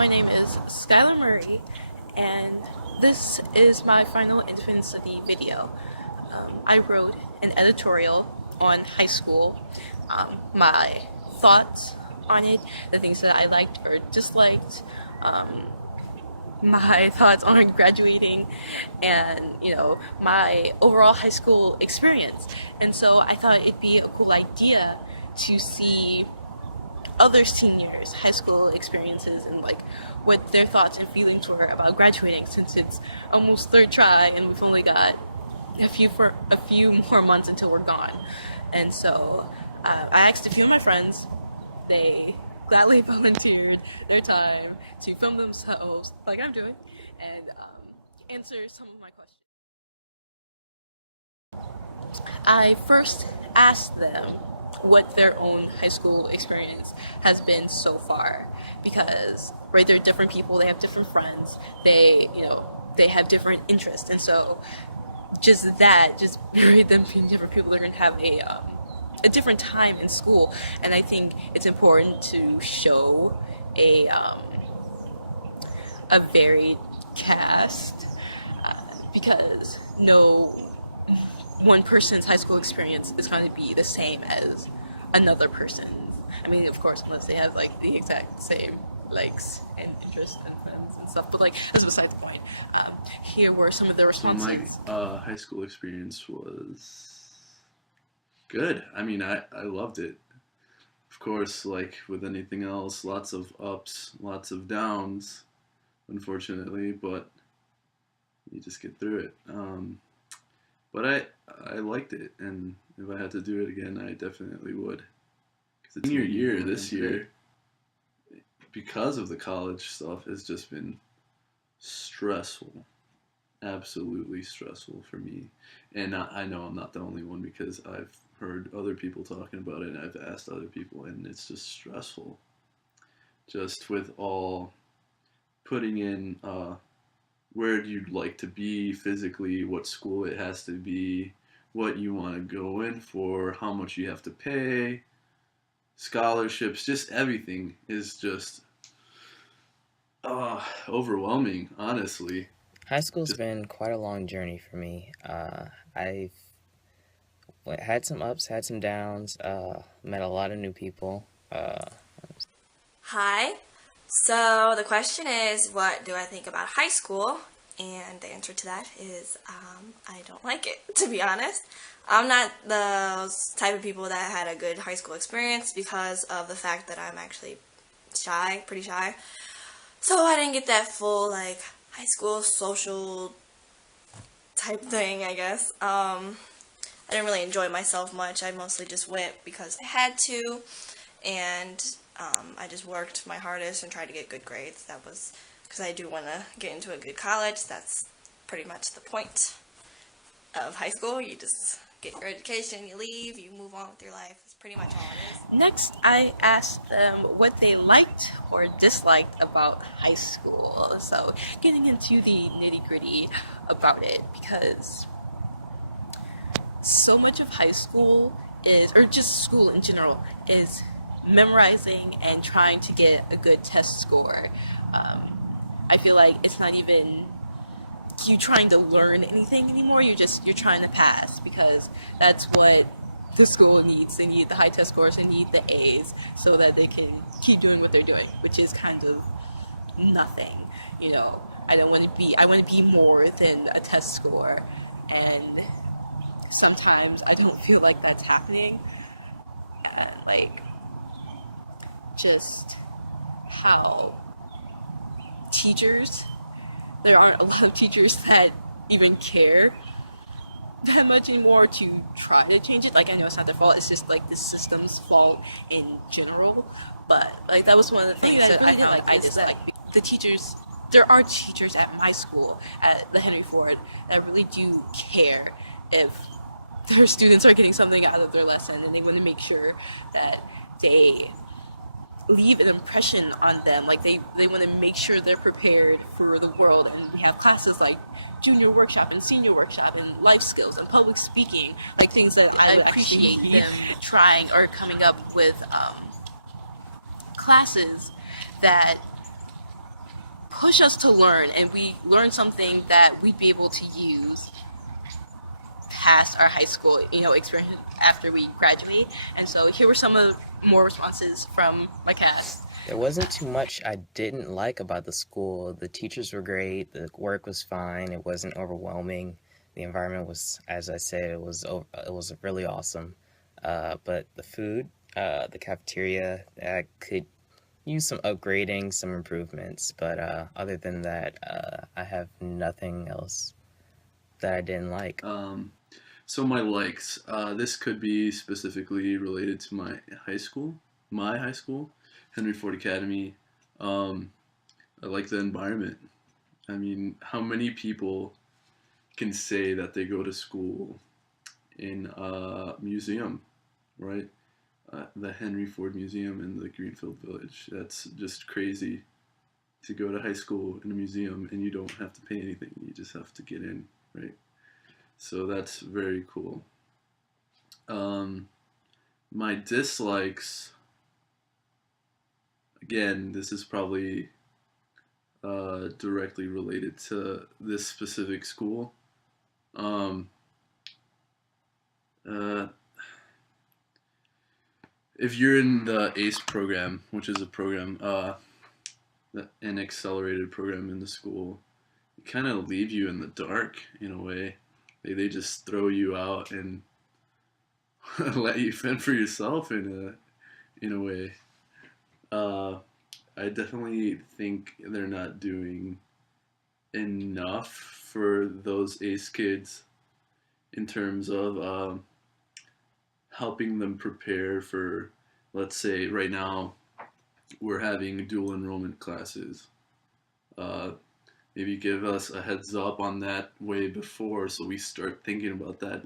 my name is Skylar Murray, and this is my final independent study video. I wrote an editorial on high school, my thoughts on it, the things that I liked or disliked, my thoughts on graduating, and my overall high school experience. And so I thought it'd be a cool idea to see other seniors' high school experiences and like what their thoughts and feelings were about graduating, since it's almost third try and we've only got a few more months until we're gone. And so I asked a few of my friends. They gladly volunteered their time to film themselves like I'm doing and answer some of my questions. I first asked them what their own high school experience has been so far, because they're different people, they have different friends, they have different interests, and so just them being different people, they're going to have a different time in school. And I think it's important to show a varied cast, because no one person's high school experience is going to be the same as another person's. I mean, of course, unless they have like the exact same likes and interests and friends and stuff. But like, that's beside the point. Here were some of the responses. So my high school experience was good. I mean, I loved it. Of course, like with anything else, lots of ups, lots of downs, unfortunately, but you just get through it. But I liked it, and if I had to do it again, I definitely would. Because the senior year this year, because of the college stuff, has just been stressful. Absolutely stressful for me. And I know I'm not the only one, because I've heard other people talking about it, and I've asked other people, and it's just stressful. Just with all putting in where you'd like to be physically, what school it has to be, what you want to go in for, how much you have to pay, scholarships, just everything is just overwhelming, honestly. High school's been quite a long journey for me. I've had some ups, had some downs, met a lot of new people. Hi. So the question is, what do I think about high school? And the answer to that is, I don't like it, to be honest. I'm not the type of people that had a good high school experience, because of the fact that I'm actually shy, pretty shy. So I didn't get that full, like, high school social type thing, I guess. I didn't really enjoy myself much. I mostly just went because I had to, and I just worked my hardest and tried to get good grades. That was because I do want to get into a good college. That's pretty much the point of high school. You just get your education, you leave, you move on with your life. That's pretty much all it is. Next, I asked them what they liked or disliked about high school. So getting into the nitty-gritty about it, because so much of high school is, or just school in general, is memorizing and trying to get a good test score. I feel like it's not even you trying to learn anything anymore. You're trying to pass, because that's what the school needs. They need the high test scores, they need the A's, so that they can keep doing what they're doing, which is kind of nothing. I want to be more than a test score, and sometimes I don't feel like that's happening. Just how there aren't a lot of teachers that even care that much anymore to try to change it. Like, I know it's not their fault, it's just like the system's fault in general, but like that was one of the things that I found like I dislike. The teachers, there are teachers at my school, at the Henry Ford, that really do care if their students are getting something out of their lesson, and they want to make sure that they leave an impression on them. Like they want to make sure they're prepared for the world. And we have classes like junior workshop and senior workshop and life skills and public speaking, like things that I appreciate them trying or coming up with classes that push us to learn, and we learn something that we'd be able to use past our high school, experience after we graduate. And so here were some of more responses from my cast. There wasn't too much I didn't like about the school. The teachers were great. The work was fine. It wasn't overwhelming. The environment was, as I said, it was really awesome. But the food, the cafeteria, I could use some upgrading, some improvements. But other than that, I have nothing else that I didn't like. So my likes, this could be specifically related to my high school, Henry Ford Academy. I like the environment. I mean, how many people can say that they go to school in a museum, right? The Henry Ford Museum in the Greenfield Village. That's just crazy to go to high school in a museum and you don't have to pay anything. You just have to get in, right? So that's very cool. My dislikes, again, this is probably directly related to this specific school. If you're in the ACE program, which is a program, an accelerated program in the school, it kind of leave you in the dark in a way. They just throw you out and let you fend for yourself in a way. I definitely think they're not doing enough for those ACE kids in terms of helping them prepare for, let's say right now we're having dual enrollment classes. Maybe give us a heads up on that way before so we start thinking about that.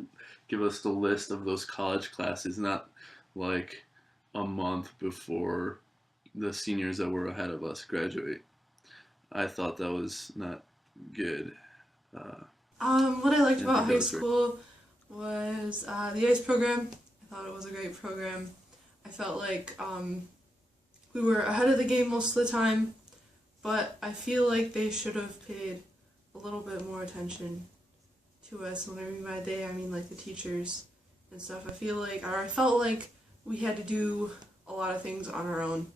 Give us the list of those college classes, not like a month before the seniors that were ahead of us graduate. I thought that was not good. What I liked about high school was the ACE program. I thought it was a great program. I felt like we were ahead of the game most of the time, but I feel like they should have paid a little bit more attention to us. When I mean by they, I mean like the teachers and stuff. I felt like we had to do a lot of things on our own.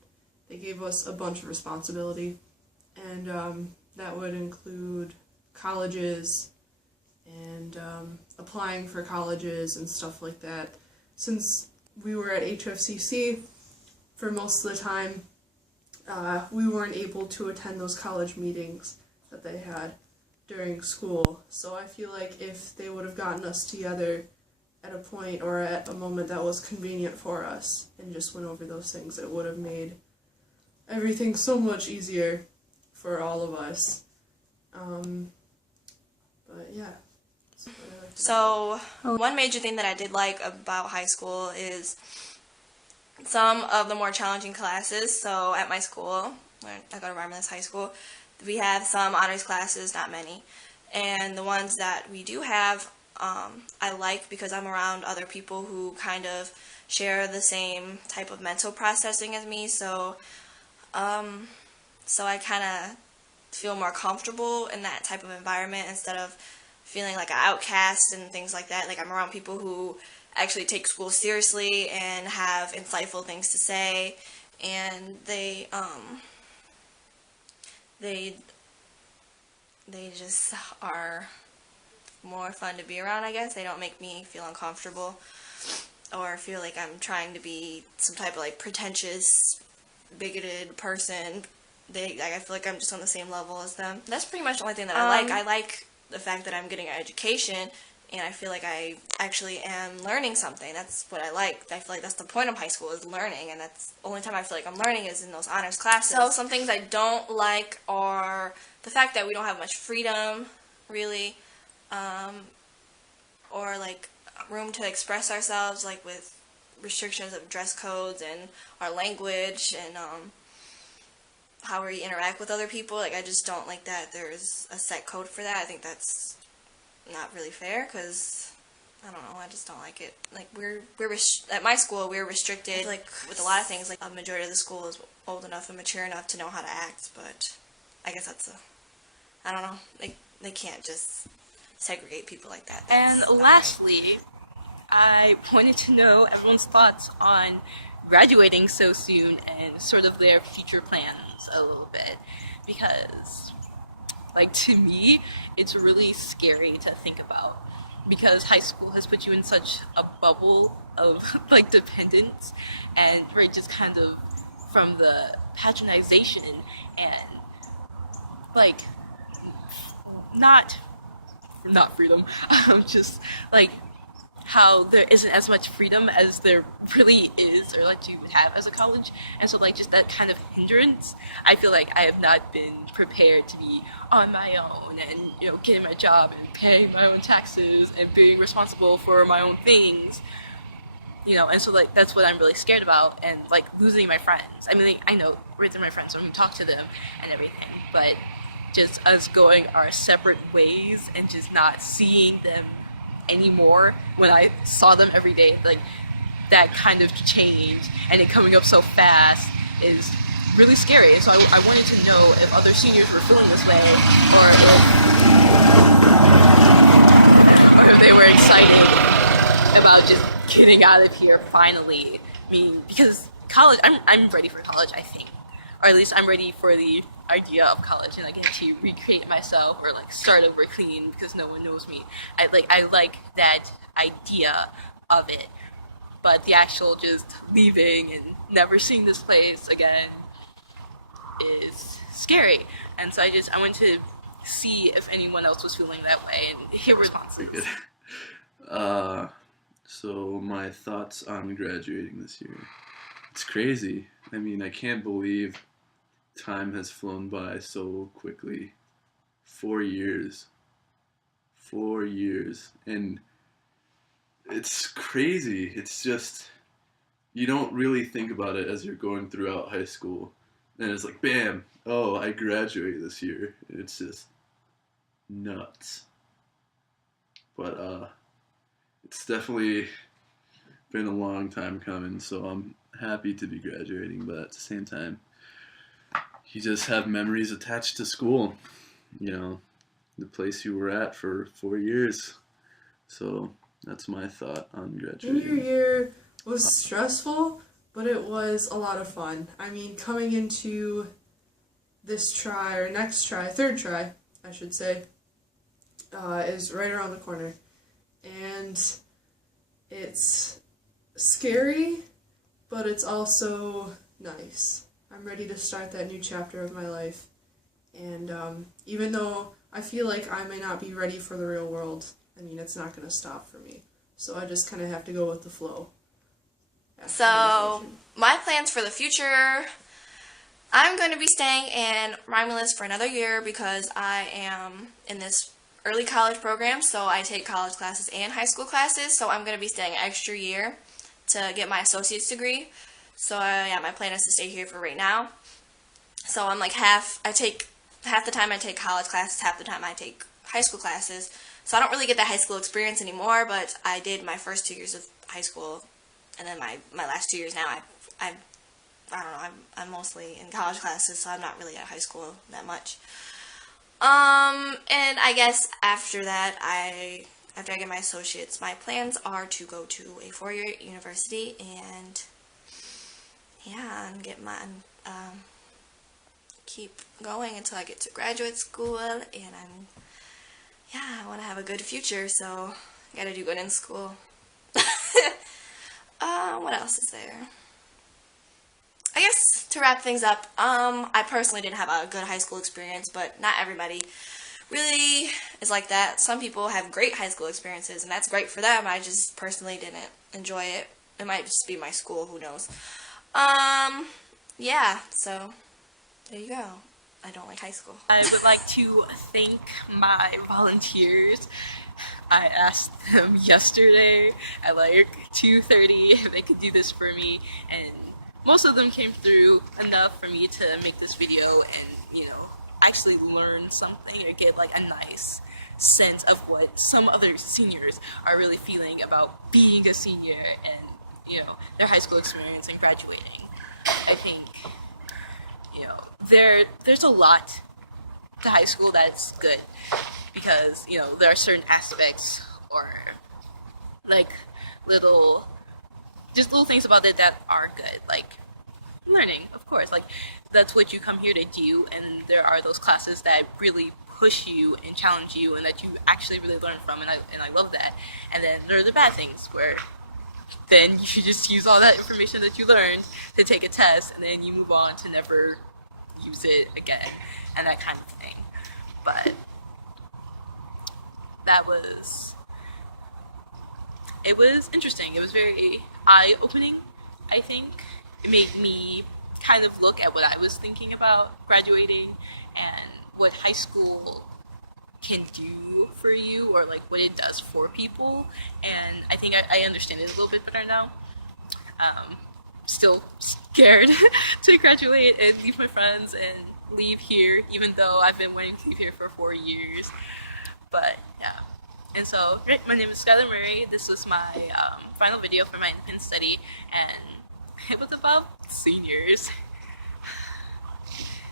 They gave us a bunch of responsibility, and that would include colleges and applying for colleges and stuff like that. Since we were at HFCC for most of the time, we weren't able to attend those college meetings that they had during school. So I feel like if they would have gotten us together at a point or at a moment that was convenient for us and just went over those things, it would have made everything so much easier for all of us. But yeah. So, one major thing that I did like about high school is some of the more challenging classes. So, at my school, when I go to Romulus High School, we have some honors classes, not many. And the ones that we do have, I like because I'm around other people who kind of share the same type of mental processing as me. So I kind of feel more comfortable in that type of environment instead of feeling like an outcast and things like that. Like, I'm around people who actually take school seriously and have insightful things to say, and they just are more fun to be around, I guess. They don't make me feel uncomfortable or feel like I'm trying to be some type of like pretentious, bigoted person. I feel like I'm just on the same level as them. That's pretty much the only thing that I like. I like the fact that I'm getting an education, and I feel like I actually am learning something. That's what I like. I feel like that's the point of high school, is learning, and that's the only time I feel like I'm learning is in those honors classes. So some things I don't like are the fact that we don't have much freedom, really, or like room to express ourselves, like with restrictions of dress codes and our language and how we interact with other people. Like, I just don't like that there's a set code for that. I think that's not really fair, because I don't know, I just don't like it. Like, at my school, we're restricted, like, with a lot of things. Like, a majority of the school is old enough and mature enough to know how to act, but I guess that's I don't know. They can't just segregate people like that. And That's not lastly, I wanted to know everyone's thoughts on graduating so soon and sort of their future plans a little bit. Because, like, to me, it's really scary to think about. Because high school has put you in such a bubble of, like, dependence, and right, just kind of from the patronization and, like, not freedom, just like how there isn't as much freedom as there really is or like you have as a college. And so like just that kind of hindrance, I feel like I have not been prepared to be on my own and, you know, getting my job and paying my own taxes and being responsible for my own things, you know. And so like that's what I'm really scared about, and like losing my friends. I mean, like, I know right, they're my friends, so I'm gonna talk to them and everything, but just us going our separate ways and just not seeing them anymore when I saw them every day, like that kind of change and it coming up so fast is really scary. And so I wanted to know if other seniors were feeling this way, or if they were excited about just getting out of here finally. I mean, because college, I'm ready for college, I think, or at least I'm ready for the idea of college, and I get to recreate myself or like start over clean because no one knows me. I like that idea of it, but the actual just leaving and never seeing this place again is scary. And so I went to see if anyone else was feeling that way and hear responses. Pretty good. So my thoughts on graduating this year. It's crazy. I mean, I can't believe time has flown by so quickly. 4 years. 4 years. And it's crazy. It's just, you don't really think about it as you're going throughout high school. And it's like, bam, oh, I graduate this year. It's just nuts. But it's definitely been a long time coming, so I'm happy to be graduating, but at the same time, you just have memories attached to school, you know, the place you were at for 4 years. So that's my thought on graduating. Junior year was stressful, but it was a lot of fun. I mean, coming into this try, or next try, third try, I should say, is right around the corner. And it's scary, but it's also nice. I'm ready to start that new chapter of my life. And even though I feel like I may not be ready for the real world, I mean, it's not going to stop for me. So I just kind of have to go with the flow. So, my plans for the future, I'm going to be staying in Romulus for another year because I am in this early college program, so I take college classes and high school classes, so I'm going to be staying an extra year to get my associate's degree. So yeah, my plan is to stay here for right now. So I'm like half the time I take college classes, half the time I take high school classes. So I don't really get that high school experience anymore, but I did my first 2 years of high school, and then my last 2 years now, I don't know, I'm mostly in college classes, so I'm not really at high school that much. And I guess after that, after I get my associates, my plans are to go to a 4-year university and, yeah, and get my, keep going until I get to graduate school, and I want to have a good future, so I gotta do good in school. What else is there? I guess to wrap things up, I personally didn't have a good high school experience, but not everybody really is like that. Some people have great high school experiences, and that's great for them. I just personally didn't enjoy it. It might just be my school, who knows. Yeah, so there you go. I don't like high school. I would like to thank my volunteers. I asked them yesterday at like 2:30 if they could do this for me, and most of them came through enough for me to make this video and, you know, actually learn something or get like a nice sense of what some other seniors are really feeling about being a senior and, you know, their high school experience and graduating. I think, you know, there's a lot to high school that's good, because there are certain aspects or like little just little things about it that are good, like learning, of course. Like that's what you come here to do, and there are those classes that really push you and challenge you and that you actually really learn from, and I love that. And then there are the bad things where then you just use all that information that you learned to take a test, and then you move on to never use it again, and that kind of thing. But it was interesting. It was very eye-opening, I think. It made me kind of look at what I was thinking about graduating and what high school can do for you, or like what it does for people. And I think I understand it a little bit better now. Still scared to graduate and leave my friends and leave here, even though I've been wanting to leave here for 4 years. But yeah. And so, my name is Skylar Murray. This was my final video for my infant study, and it was about seniors.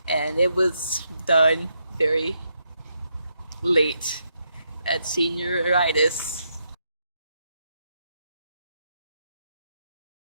And it was done very late at senioritis.